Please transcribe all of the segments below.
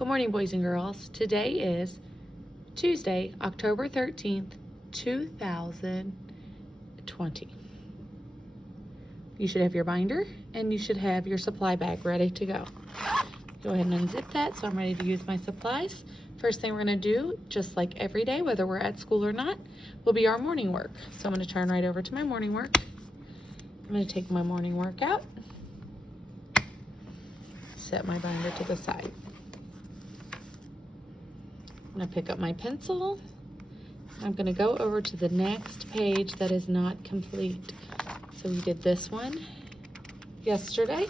Good morning, boys and girls. Today is Tuesday, October 13th, 2020. You should have your binder and you should have your supply bag ready to go. Go ahead and unzip that so I'm ready to use my supplies. First thing we're going to do, just like every day, whether we're at school or not, will be our morning work. So I'm going to turn right over to my morning work. I'm going to take my morning work out. Set my binder to the side. I'm going to pick up my pencil. I'm going to go over to the next page that is not complete. So we did this one yesterday.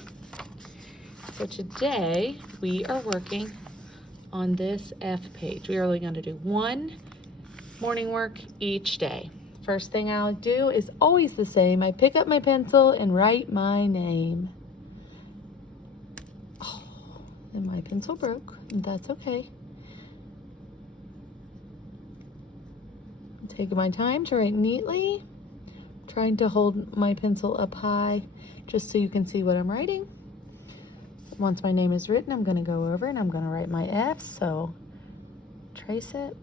So today we are working on this F page. We are only going to do one morning work each day. First thing I'll do is always the same. I pick up my pencil and write my name. Oh, and my pencil broke. That's okay. Taking my time to write neatly, trying to hold my pencil up high just so you can see what I'm writing. Once my name is written, I'm going to go over and I'm going to write my F, so trace it.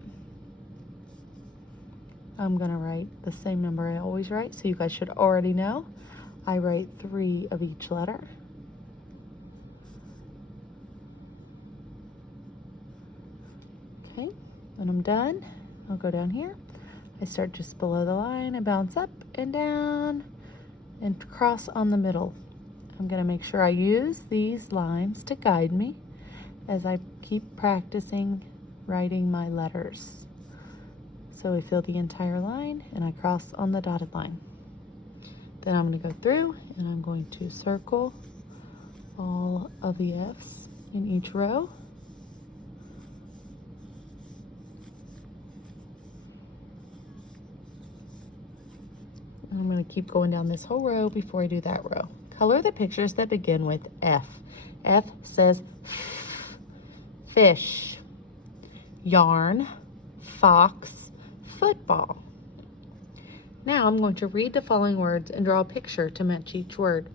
I'm going to write the same number I always write, so you guys should already know. I write 3 of each letter. Okay, when I'm done, I'll go down here. I start just below the line and bounce up and down and cross on the middle. I'm going to make sure I use these lines to guide me as I keep practicing writing my letters. So I fill the entire line and I cross on the dotted line. Then I'm going to go through and I'm going to circle all of the F's in each row. I'm going to keep going down this whole row before I do that row. Color the pictures that begin with F. F says fish, yarn, fox, football. Now I'm going to read the following words and draw a picture to match each word.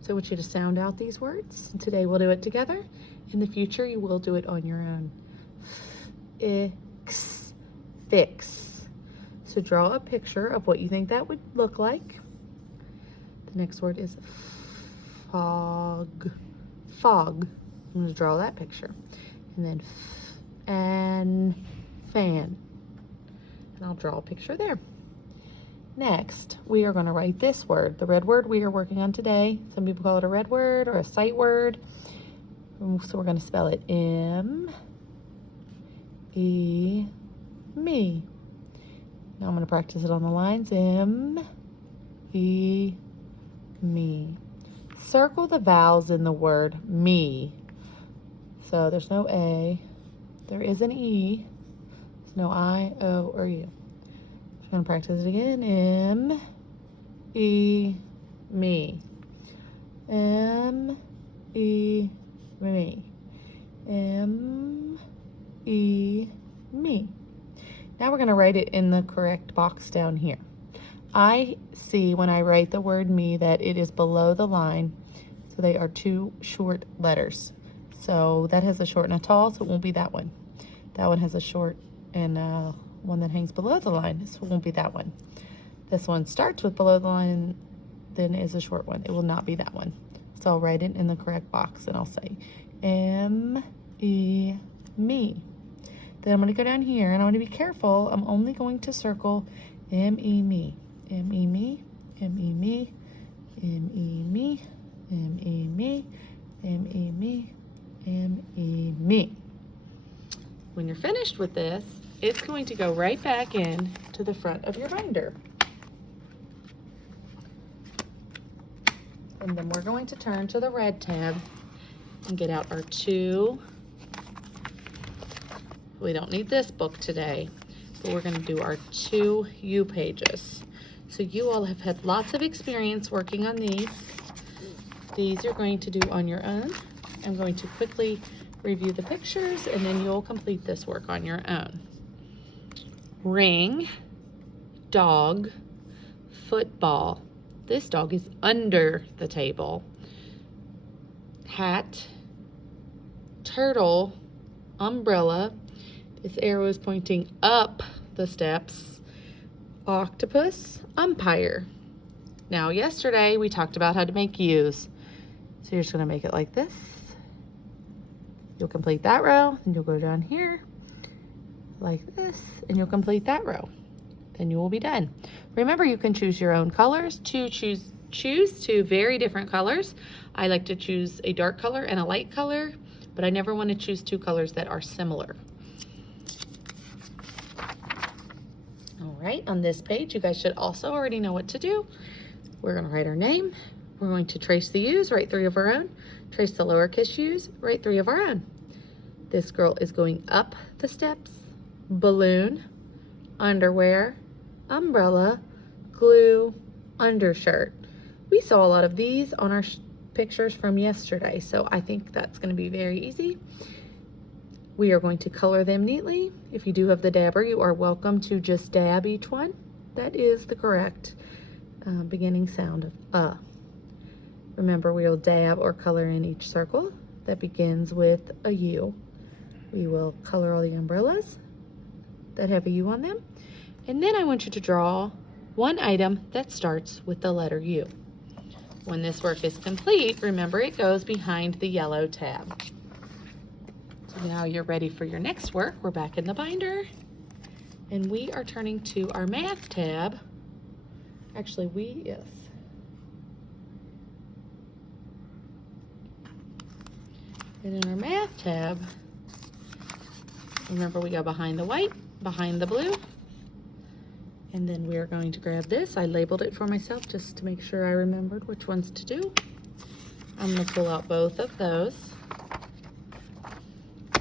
So I want you to sound out these words. Today we'll do it together. In the future you will do it on your own. Fix. So draw a picture of what you think that would look like. The next word is fog. Fog. I'm going to draw that picture. And then fan. And I'll draw a picture there. Next, we are going to write this word. The red word we are working on today. Some people call it a red word or a sight word. So we're going to spell it M-E, me. Now I'm going to practice it on the lines. M-E, me. Circle the vowels in the word me. So there's no A. There is an E. There's no I, O, or U. I'm going to practice it again. M-E, me. M-E, me. M-E, me. Now we're going to write it in the correct box down here. I see when I write the word me that it is below the line, so they are 2 short letters. So that has a short and a tall, so it won't be that one. That one has a short and one that hangs below the line, so it won't be that one. This one starts with below the line and then is a short one. It will not be that one. So I'll write it in the correct box and I'll say M-E, me. Then I'm going to go down here and I'm going to be careful. I'm only going to circle M-E, me. M-E, me, M-E, me, M-E, me, M-E, me, M-E, me, M-E, me. When you're finished with this, it's going to go right back in to the front of your binder. And then we're going to turn to the red tab and get out our 2. We don't need this book today, but we're going to do our 2 U pages. So you all have had lots of experience working on these. These you're going to do on your own. I'm going to quickly review the pictures and then you'll complete this work on your own. Ring, dog, football. This dog is under the table. Hat, turtle, umbrella. This arrow is pointing up the steps. Octopus, umpire. Now, yesterday we talked about how to make U's. So you're just gonna make it like this. You'll complete that row, and you'll go down here like this, and you'll complete that row. Then you will be done. Remember, you can choose your own colors. Choose two very different colors. I like to choose a dark color and a light color, but I never want to choose two colors that are similar. All right, on this page, you guys should also already know what to do. We're going to write our name. We're going to trace the U's, write 3 of our own. Trace the lowercase U's, write 3 of our own. This girl is going up the steps. Balloon, underwear, umbrella, glue, undershirt. We saw a lot of these on our pictures from yesterday, so I think that's going to be very easy. We are going to color them neatly. If you do have the dabber, you are welcome to just dab each one. That is the correct beginning sound of Remember, we will dab or color in each circle that begins with a U. We will color all the umbrellas that have a U on them. And then I want you to draw one item that starts with the letter U. When this work is complete, remember it goes behind the yellow tab. So now you're ready for your next work. We're back in the binder, and we are turning to our math tab. Actually, yes. And in our math tab, remember we go behind the white, behind the blue, and then we are going to grab this. I labeled it for myself just to make sure I remembered which ones to do. I'm going to pull out both of those.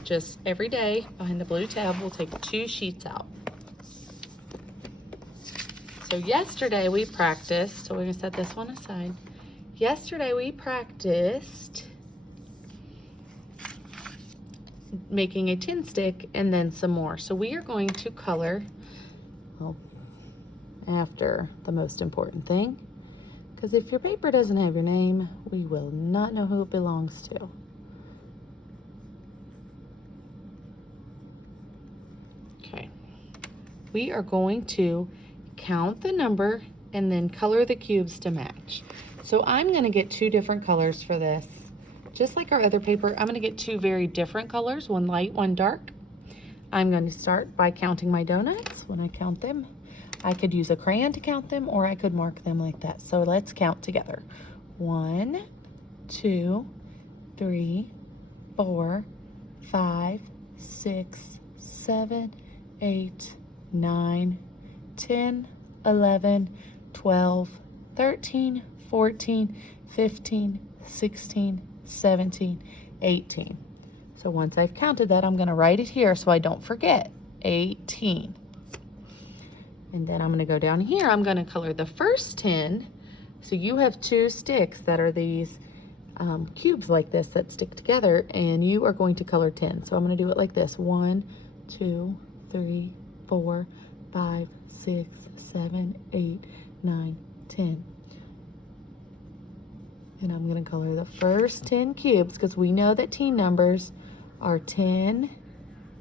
Just every day behind the blue tab, we'll take 2 sheets out. So yesterday we practiced, so we're going to set this one aside. Yesterday we practiced making a tin stick and then some more. So we are going to color, well, after the most important thing, because if your paper doesn't have your name, we will not know who it belongs to. Okay, we are going to count the number and then color the cubes to match. So I'm going to get 2 different colors for this. Just like our other paper, I'm going to get 2 very different colors, one light, one dark. I'm going to start by counting my donuts. When I count them, I could use a crayon to count them, or I could mark them like that. So let's count together. 1, 2, 3, 4, 5, 6, 7, 8, 9, 10, 11, 12, 13, 14, 15, 16, 17, 18. So once I've counted that, I'm going to write it here so I don't forget. 18. And then I'm going to go down here. I'm going to color the first 10. So you have 2 sticks that are these cubes like this that stick together, and you are going to color 10. So I'm going to do it like this. 1, 2, 3, 4, 5, 6, 7, 8, 9, 10. And I'm going to color the first 10 cubes because we know that teen numbers are 10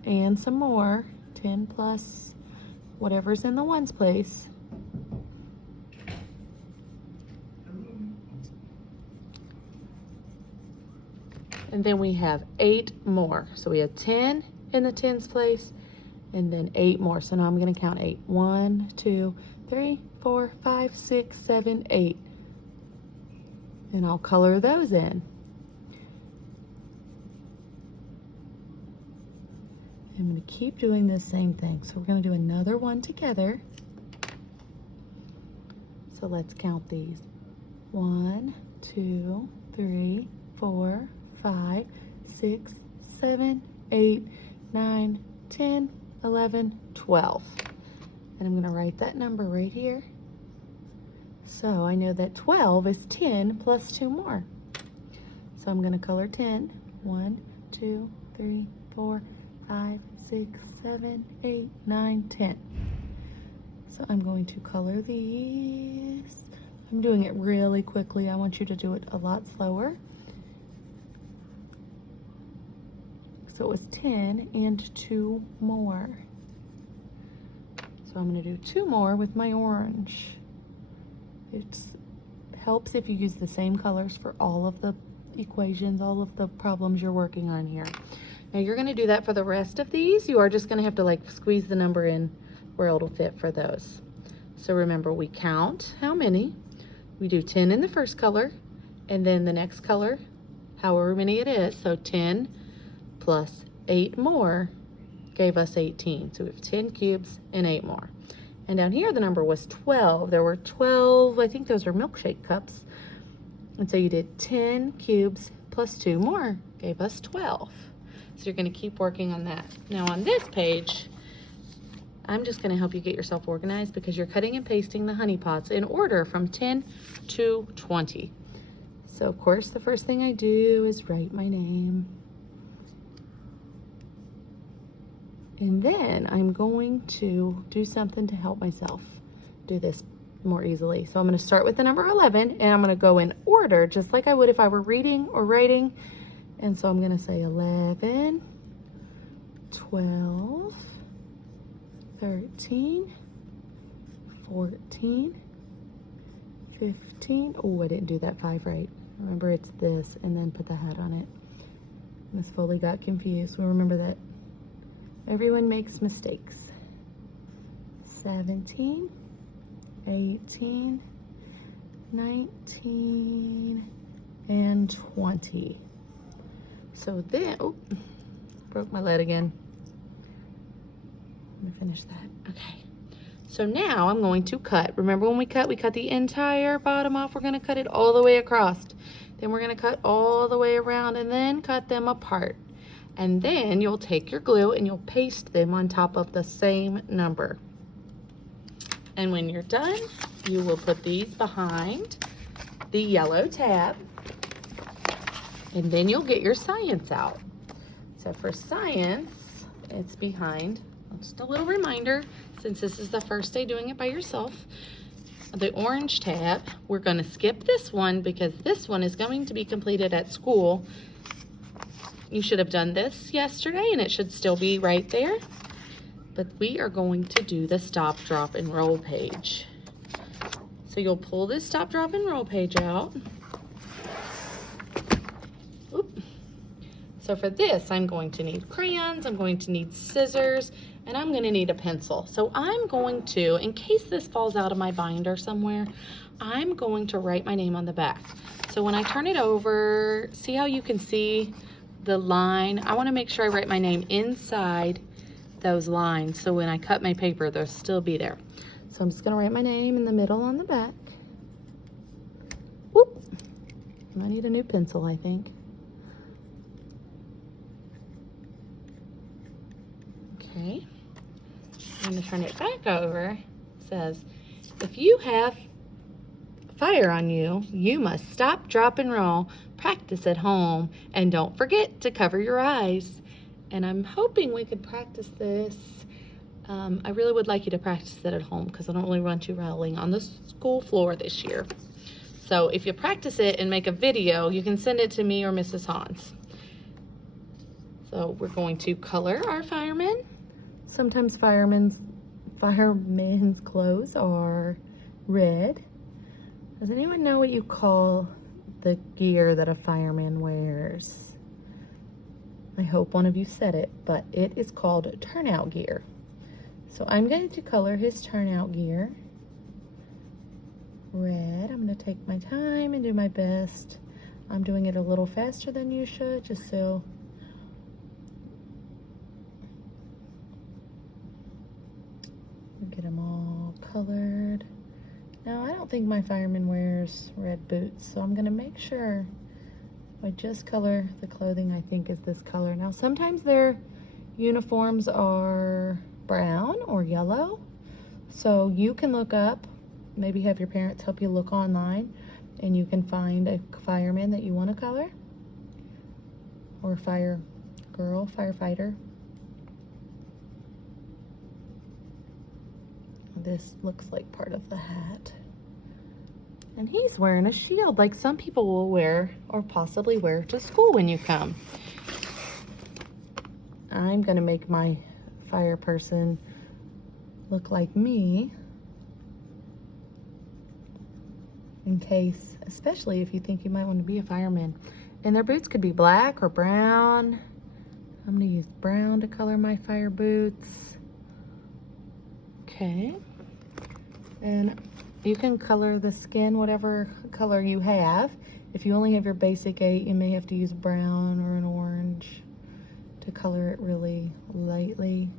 and some more. 10 plus whatever's in the ones place. And then we have 8 more. So we have 10 in the tens place and then 8 more. So now I'm going to count 8. 1, 2, 3, 4, 5, 6, 7, 8. And I'll color those in. I'm going to keep doing this same thing. So we're going to do another one together. So let's count these. 1, 2, 3, 4, 5, 6, 7, 8, 9, 10, 11, 12. And I'm going to write that number right here. So I know that 12 is 10 plus 2 more. So I'm going to color 10. 1, 2, 3, 4, 5, 6, 7, 8, 9, 10. So I'm going to color these. I'm doing it really quickly. I want you to do it a lot slower, So it was 10 and 2 more. So I'm going to do 2 more with my orange. It helps if you use the same colors for all of the equations, all of the problems you're working on here. Now you're going to do that for the rest of these. You are just going to have to like squeeze the number in where it'll fit for those. So remember, we count how many. We do 10 in the first color, and then the next color, however many it is. So 10 plus 8 more gave us 18. So we have 10 cubes and 8 more. And down here the number was 12. There were 12, I think those are milkshake cups. And so you did 10 cubes plus 2 more, gave us 12. So you're going to keep working on that. Now on this page, I'm just going to help you get yourself organized because you're cutting and pasting the honey pots in order from 10 to 20. So of course the first thing I do is write my name. And then I'm going to do something to help myself do this more easily. So I'm going to start with the number 11 and I'm going to go in order just like I would if I were reading or writing. And so I'm going to say 11, 12, 13, 14, 15. Oh, I didn't do that 5 right. Remember, it's this and then put the hat on it. Miss Foley got confused. We'll remember that everyone makes mistakes. 17, 18, 19, and 20. So then, oh, broke my lead again. Let me finish that. Okay. So now I'm going to cut. Remember when we cut the entire bottom off. We're going to cut it all the way across. Then we're going to cut all the way around and then cut them apart. And then you'll take your glue and you'll paste them on top of the same number. And when you're done, you will put these behind the yellow tab. And then you'll get your science out. So for science, it's behind, just a little reminder, since this is the first day doing it by yourself, the orange tab, we're going to skip this one because this one is going to be completed at school. You should have done this yesterday and it should still be right there. But we are going to do the stop, drop, and roll page. So you'll pull this stop, drop, and roll page out. Oop. So for this, I'm going to need crayons, I'm going to need scissors, and I'm going to need a pencil. So I'm going to, in case this falls out of my binder somewhere, I'm going to write my name on the back. So when I turn it over, see how you can see the line? I want to make sure I write my name inside those lines so when I cut my paper, they'll still be there. So I'm just going to write my name in the middle on the back. Whoop! I need a new pencil, I think. Okay. I'm going to turn it back over. It says, if you have fire on you, you must stop, drop, and roll. Practice at home. And don't forget to cover your eyes. And I'm hoping we could practice this. I really would like you to practice that at home because I don't really want you rolling on the school floor this year. So if you practice it and make a video, you can send it to me or Mrs. Hans. So we're going to color our firemen. Sometimes firemen's clothes are red. Does anyone know what you call the gear that a fireman wears? I hope one of you said it, but it is called turnout gear. So I'm going to color his turnout gear red. I'm going to take my time and do my best. I'm doing it a little faster than you should, just so get them all colored. Now, I don't think my fireman wears red boots, so I'm going to make sure I just color the clothing I think is this color. Now, sometimes their uniforms are brown or yellow, so you can look up, maybe have your parents help you look online, and you can find a fireman that you want to color, or fire girl, firefighter. This looks like part of the hat. And he's wearing a shield like some people will wear or possibly wear to school when you come. I'm gonna make my fire person look like me, in case, especially if you think you might want to be a fireman. And their boots could be black or brown. I'm gonna use brown to color my fire boots. Okay. And you can color the skin whatever color you have. If you only have your basic 8, you may have to use brown or an orange to color it really lightly.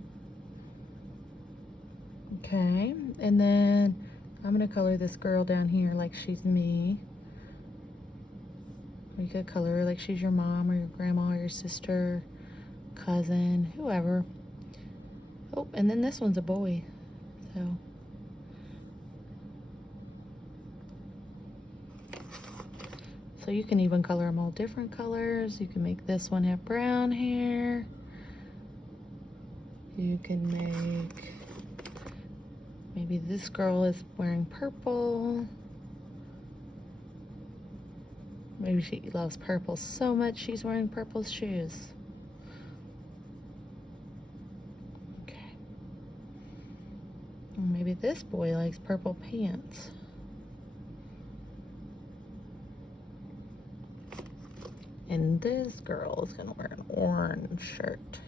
Okay, and then I'm gonna color this girl down here like she's me. You could color her like she's your mom or your grandma or your sister, cousin, whoever. Oh, and then this one's a boy, so you can even color them all different colors. You can make this one have brown hair. You can make, maybe this girl is wearing purple. Maybe she loves purple so much she's wearing purple shoes. Okay. Or maybe this boy likes purple pants. And this girl is gonna wear an orange shirt.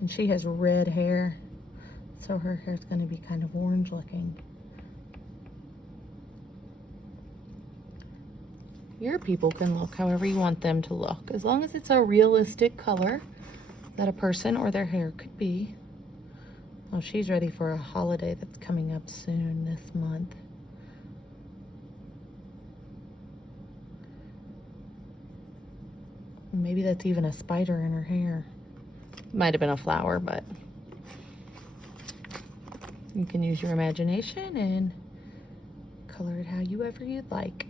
And she has red hair, so her hair's gonna be kind of orange looking. Your people can look however you want them to look, as long as it's a realistic color that a person or their hair could be. Oh, she's ready for a holiday that's coming up soon this month. Maybe that's even a spider in her hair. Might have been a flower, but you can use your imagination and color it however you'd like.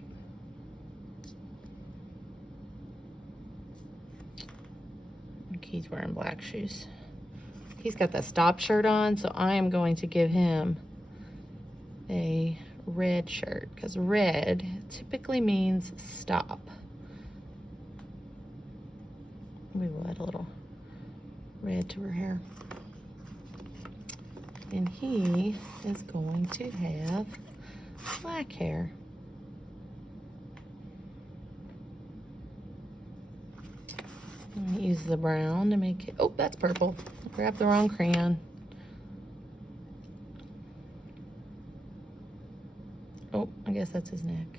He's wearing black shoes. He's got that stop shirt on, so I am going to give him a red shirt, because red typically means stop. We will add a little red to her hair. And he is going to have black hair. I'm going to use the brown to make it, oh, that's purple. I grabbed the wrong crayon. Oh, I guess that's his neck.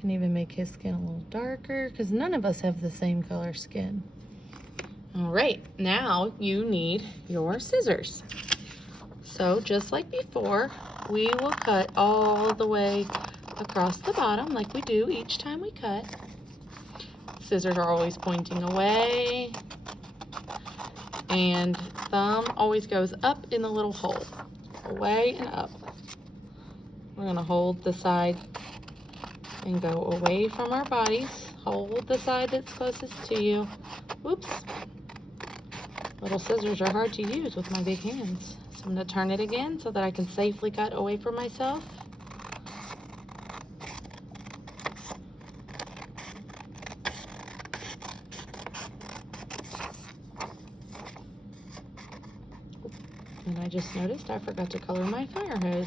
Can even make his skin a little darker, because none of us have the same color skin. All right, now you need your scissors. So just like before, we will cut all the way across the bottom like we do each time we cut. Scissors are always pointing away, and thumb always goes up in the little hole, away and up. We're gonna hold the side and go away from our bodies. Hold the side that's closest to you. Whoops. Little scissors are hard to use with my big hands. So I'm gonna turn it again so that I can safely cut away from myself. And I just noticed I forgot to color my fire hose.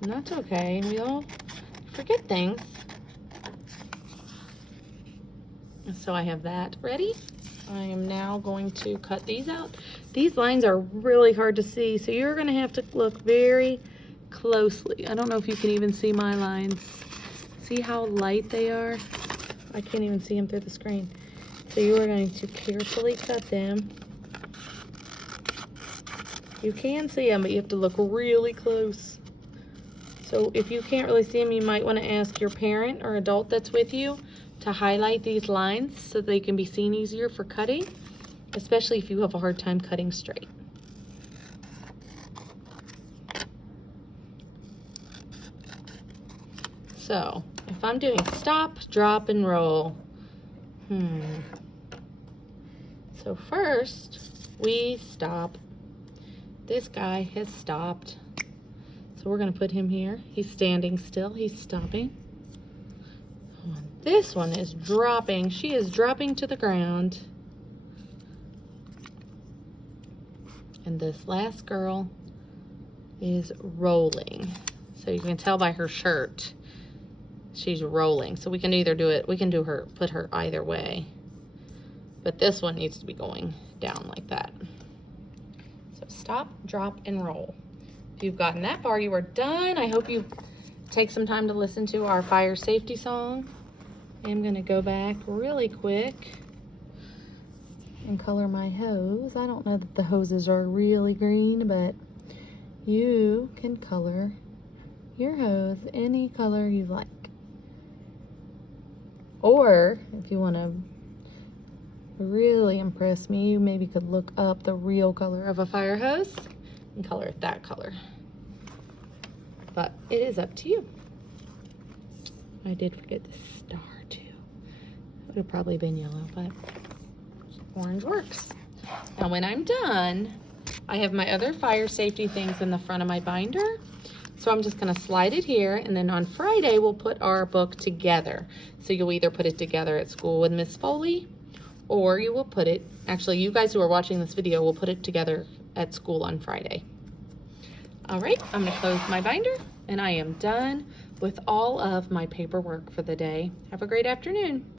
And that's okay, we all forget things. So I have that ready. I am now going to cut these out. These lines are really hard to see, so you're gonna have to look very closely. I don't know if you can even see my lines. See how light they are? I can't even see them through the screen. So you are going to carefully cut them. You can see them, but you have to look really close. So if you can't really see them, you might want to ask your parent or adult that's with you to highlight these lines so they can be seen easier for cutting, especially if you have a hard time cutting straight. So if I'm doing stop, drop, and roll, so first we stop. This guy has stopped. So we're gonna put him here. He's standing still, he's stopping. 1, This one is dropping. She is dropping to the ground. And this last girl is rolling. So you can tell by her shirt, she's rolling. So we can either do it, we can do her, put her either way. But this one needs to be going down like that. So stop, drop, and roll. If you've gotten that far, you are done. I hope you take some time to listen to our fire safety song. I'm gonna go back really quick and color my hose. I don't know that the hoses are really green, but you can color your hose any color you like. Or if you want to really impress me, you maybe could look up the real color of a fire hose and color it that color. But it is up to you. I did forget the star too. It would have probably been yellow, but orange works. Now when I'm done, I have my other fire safety things in the front of my binder. So I'm just gonna slide it here, and then on Friday we'll put our book together. So you'll either put it together at school with Miss Foley, or you will put it, actually you guys who are watching this video will put it together at school on Friday. All right, I'm gonna close my binder, and I am done with all of my paperwork for the day. Have a great afternoon.